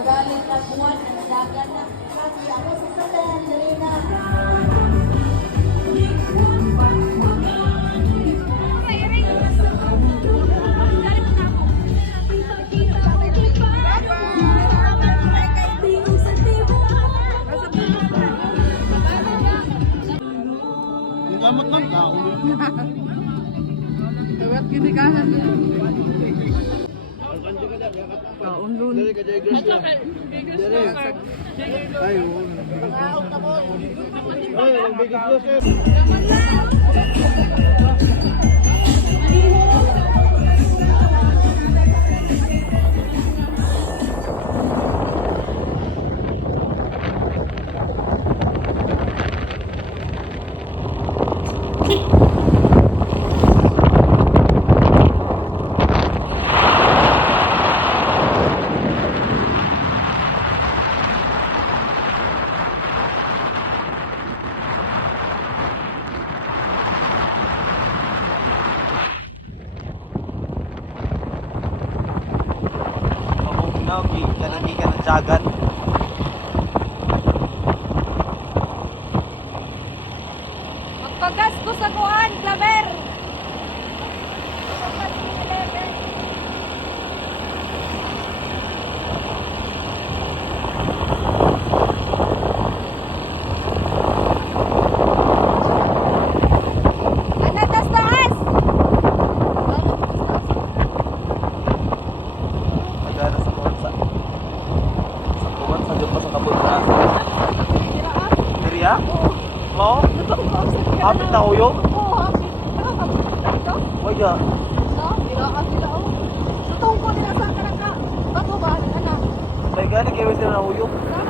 magaling na buwan na nadagan na. Kasi ako sa satayan, dali na. Gamat lang ka. Lewat gini kahan. Kaunlun. Ayo. Ay, ang bigit ko sir. Kanami ka ng jagat. Magpagas ko sa kuan, Claver. Ano tas taas? Nagana sa kuwansa. Sa kuwansa dyan pa sa kabunta. Diri ah? Oo? Hapit na uyo? Oo, hapit. Ito? Waya. So, ginaan sila oh. Sa tungkol nila sa kanaka. Bato ba? Anak. May gani kayo sila na uyo? Sana